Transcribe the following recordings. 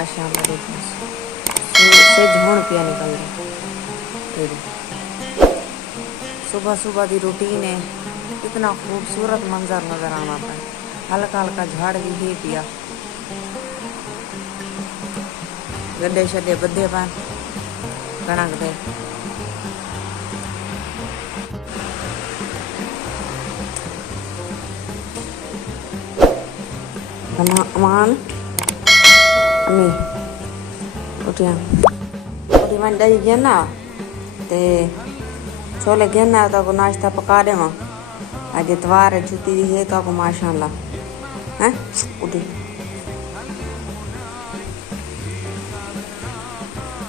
माशाल्लाह देखो से झोंड पिया निकल रहा। सुबह सुबह की रूटीन है, कितना खूबसूरत मंजर नजर आना था। हल्का हल्का झाड़ भी है पिया, गड्ढे शड्डे बद्धे पान कणक दे। अमान अम्मी उठिया उठी मैं दही गया ना ते छोले गया ना तो नाश्ता पका दे। आज इतवार है, छुट्टी भी है तो माशाल्लाह हैं। उठी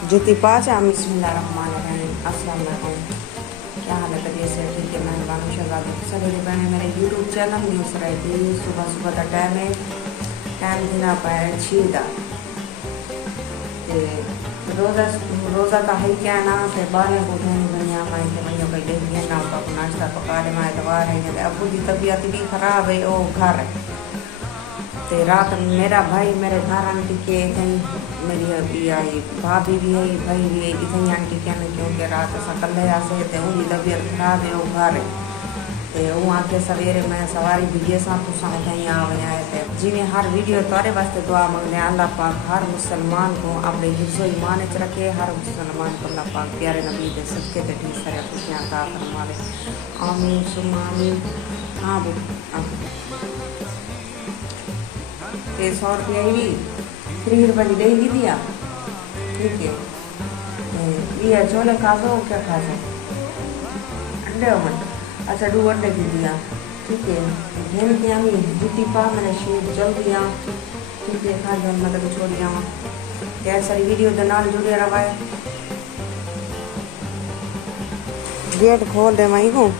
जुती पाचा। बिस्मिल्लाहिर्रहमानिर्रहीम। अस्सलाम वालेकुम। क्या हाल है? तबीयत से ठीक है? मैं बानू शहजाद सवेरे बहने मेरे यूट्यूब चैनल न्यूज़ रही। सुबह सुबह का टाइम है, टाइम देना पाए 6 का रोज़ा का है क्या ना ते बाले को दुनिया में के भैया भाई दे दिया ना का नाश्ता पका दे। मैं इतवार है, अबू की तबीयत भी खराब है, वो घर है ते रात मेरा भाई मेरे घर आंटी के मेरी अभी आई भाभी भी है, भाई भी है इतनी आंटी क्या नहीं, क्योंकि रात असा कल्ले आसे ते उनकी तबीयत खराब है, वो घर है ते वो आके सवेरे मैं सवारी वीडियो सा तुसा उठाई आ गया है। जिन्हें हर वीडियो तारे वास्ते दुआ मंगने अल्लाह पाक हर मुसलमान को अपने हिफ्ज़ो ईमान च रखे, हर मुसलमान को अल्लाह पाक प्यारे नबी दे सबके ते ढेर सारे खुशियां अता फरमावे। आमीन सुम्मा आमीन। हाँ बो 100 रुपया ही 3 रुपये की दही दिया, ठीक है। ये छोले खा सो क्या खा सो अंडे मटर, अच्छा 2 अंडे भी दिया, ठीक है। घेन दिया मी जुटी पा मैंने शूट चल दिया, ठीक है। खा जन मतलब छोड़ दिया ढेर सारी वीडियो के नाल जुड़े रहा है। गेट खोल दे मई को,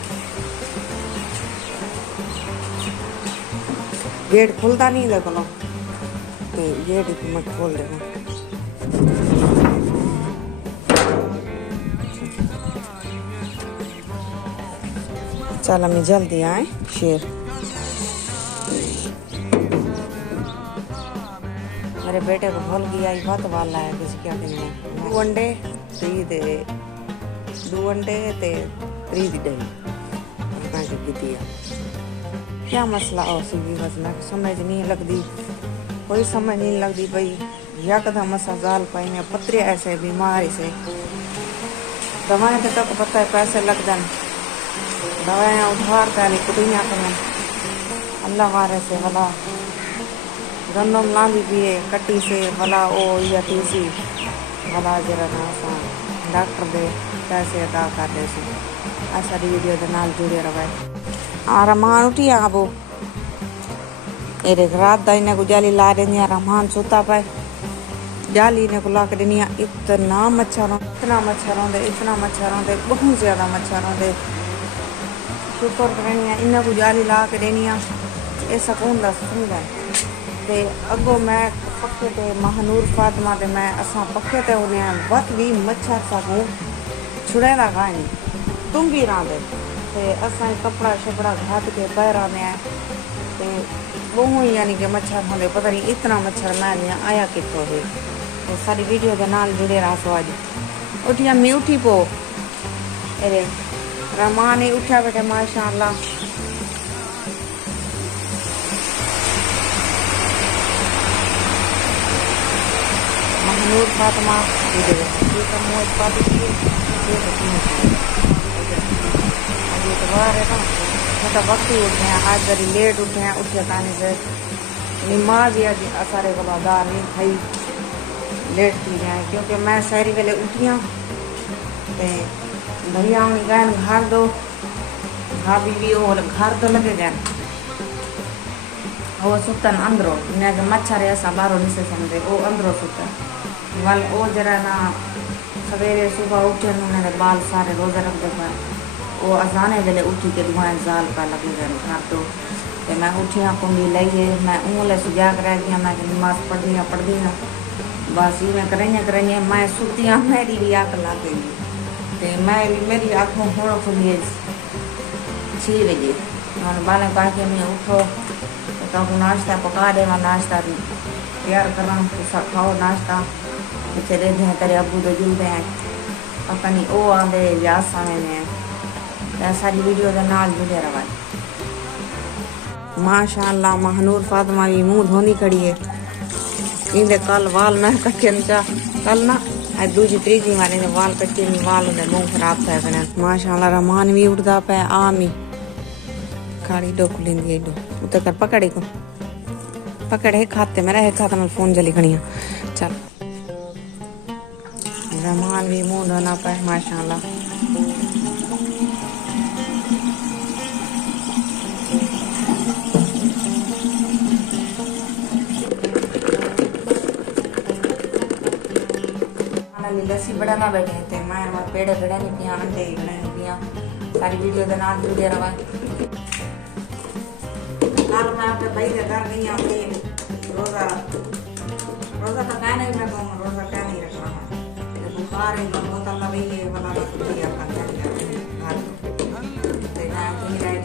गेट खुलता नहीं देखो लो तो गेट मत खोल देना। चल हमें जल्दी आए शेर। मेरे बेटे को भूल गया बहुत वाला है कुछ क्या कहना है। 2 अंडे 3 दे 2 अंडे ते 3 दी दही दिया। क्या मसला हो सी बस मैं समझ नहीं लगती, कोई समझ नहीं लगती भाई। यकदम असा जाल पाई में पतरे ऐसे बीमारी से दवाएं तो तक पता है पैसे लगते हैं, दवाएं उधार पहले कुटियाँ करें अल्लाह वारे से भला गंदम लांदी पिए कट्टी से भला ओ या तीसी भला जरा ना डॉक्टर दे पैसे अदा कर दे से। ऐसा वीडियो के नाल जुड़े रहे। आ रहमान उठी आबो रात दा इन्हें को जाली ला देनी। रहमान सुता पाए जाली इन्हें को ला के देनी। इतना मच्छर होंगे बहुत ज्यादा मच्छर होंगे। शुक्र करनी इन्हें को जाली ला के देनी ये सकून दा समझ ते अगो मैं पक्के ते महानूर फातिमा ते मैं असा पक्के ते होने वत भी मच्छर सकूं छुड़े दा गानी तुम भी रांदे ते असा कपड़ा शपड़ा घाट के पैर आने ते वो यानी कि मच्छर होंगे पता नहीं इतना मच्छर मैं आया कितों है। तो सारी वीडियो के नाल जुड़े रहा सो। आज उठी अम्मी उठी पो अरे रहमान ही उठा बेटे माशाअल्लाह। महानूर फातिमा है ना मतलब वक्त ही उठे हैं। आज जरी लेट उठे हैं, उठे कहानी से नमाज या सारे को अदा नहीं खाई लेट थी जाए, क्योंकि मैं शहरी वेले उठियाँ तो भैया गए घर दो भाभी भी और घर तो लगे गए वो सुतन अंदरों इन्हें के मच्छर ऐसा बाहरों नहीं से समझे वो अंदरों सुतन वाल वो जरा ना सवेरे सुबह उठे उन्होंने बाल सारे रोज़ा रख दे वो अजाने वेले उठी के दुआएं जाल का लगे गए घर तो मैं उठिया कुंडी लाइए मैं ऊँले सुजा कर रह गया मैं नमाज पढ़ दी बस ये मैं करें मैं सुतियाँ मेरी भी आँख लग गई तो मैं मेरी आँखों थोड़ा खुली 6 बजे और बाले कहा कि मैं उठो तो नाश्ता पका दे। नाश्ता भी तैयार करा तुसा खाओ नाश्ता चले जाए तेरे अबू तो जुलते हैं पता नहीं वो आंदे व्यास समय में सारी वीडियो के नाल जुड़े रहा। माशाअल्लाह महनूर फातिमा भी मुंह धोनी खड़ी है इंदे कल वाल मैं कटे कल ना दूजी तीजी मारे ने वाल कटे वाल मुंह खराब था अपने माशाअल्लाह रहमान भी उठता पे आमी खाड़ी डोक लेंदी एडो उते कर पकड़े को पकड़े खाते मेरा है खाता में फोन जली खड़िया चल रहमान भी मुंह धोना पे माशाअल्लाह। लस्सी बड़ा ना बैठे थे मैं पेड़ बड़ा नहीं पिया अंडे बड़ा नहीं पिया सारी वीडियो के नाम जुड़े रहा। कल मैं अपने भाई के घर गई अपने रोजा रोजा तो क्या नहीं मैं कहूँ रोजा क्या नहीं रखना है बुखार है बोतल लगी है वाला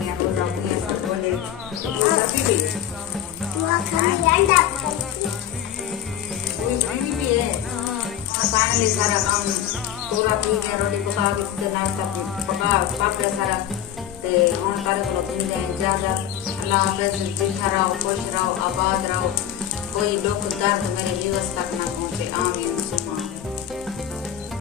दिया रोजा मुझे सब बोले फाइनली सारा काम पूरा पी गया रोटी पका के नाश्ता पका पापड़ सारा ते हुन तारे को मिलदे इजाजत अल्लाह हाफिज़ जीता रहो खुश रहो आबाद रहो कोई दुख दर्द मेरे जीवन तक ना पहुंचे आमीन।